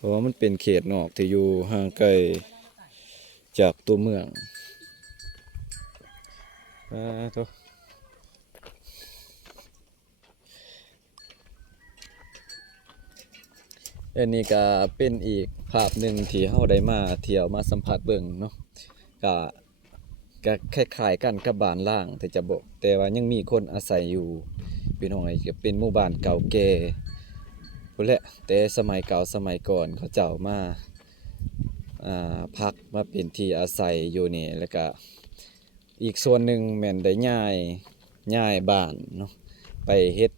เพราะว่ามันเป็นเขตนอกที่อยู่ห่างไกลจากตัวเมืองทุกอันนี้ก็เป็นอีกภาพหนึ่งที่เฮาได้มาเที่ยวมาสัมผัสเบิ่งเนาะก็ก็คล้ายๆกันกับบ้านร้างที่จะบอกแต่ว่ายังมีคนอาศัยอยู่พี่น้องไอ้ก็เป็นหมู่บ้านเก่าแก่พุ่นแหละแต่สมัยเก่าสมัยก่อนเขาเจ้ามาพักมาเป็นที่อาศัยอยู่นี่แล้วก็อีกส่วนหนึ่งแม่นได้ย้ายบ้านเนาะไปเฮ็ด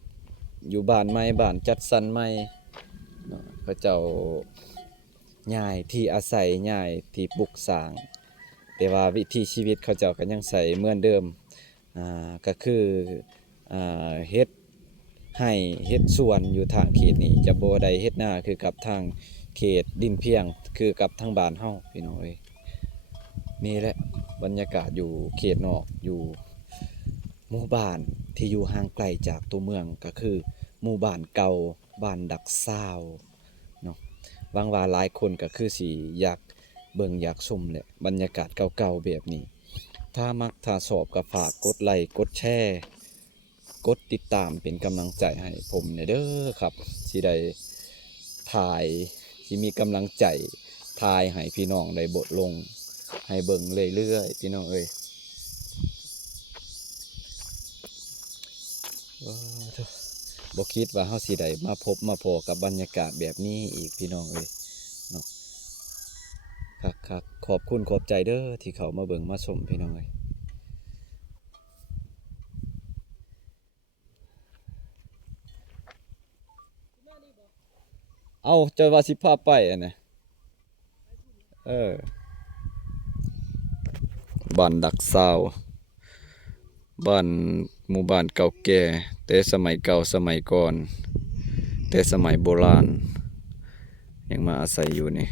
อยู่บ้านใหม่บ้านจัดสรรใหม่เนาะเขาเจ้าย้ายที่อาศัยย้ายที่ปลูกสร้าง แต่ว่าวิถีชีวิตเขาเจ้าก็ยังใส่เหมือนเดิมก็คือเฮ็ดให้เฮ็ดสวนอยู่ทางเขตนี้จะบ่ได้เฮ็ดนาคือกับทางเขตดินเพียงคือกับทางบ้านเฮาพี่น้องเอ้ยนี่แหละบรรยากาศอยู่เขตนอกอยู่หมู่บ้านที่อยู่ห่างไกลจากตัวเมืองก็คือหมู่บ้านเก่าบ้านดักซาวเนาะหวังว่าหลายคนก็คือสิอยาก เบิ่งอยากชมแหละบรรยากาศเก่าๆแบบนี้ถ้ามักถ้าชอบก็ฝากกดไลค์กดแชร์กดติดตามเป็นกำลังใจให้ผมหน่อยเด้อครับสิได้ถ่ายสิมีกำลังใจถ่ายให้พี่น้องได้บทลงให้เบิ่งเรื่อยๆพี่น้องเอ้ยว้าวเถอะบ่คิดว่าเฮาสิได้มาพบมาพอกับบรรยากาศแบบนี้อีกพี่น้องเอ้ยเนาะ ครับขอบคุณขอบใจเด้อที่เขามาเบิ่งมาชมพี่น้องเอ้ยเอาเจ้าว่าสิพาไปอันน่ะเออบ้านดักซาวบ้านหมู่บ้านเก่าแก่แต่สมัยเก่าสมัยก่อนแต่สมัยโบราณยังมาอาศัยอยู่นี่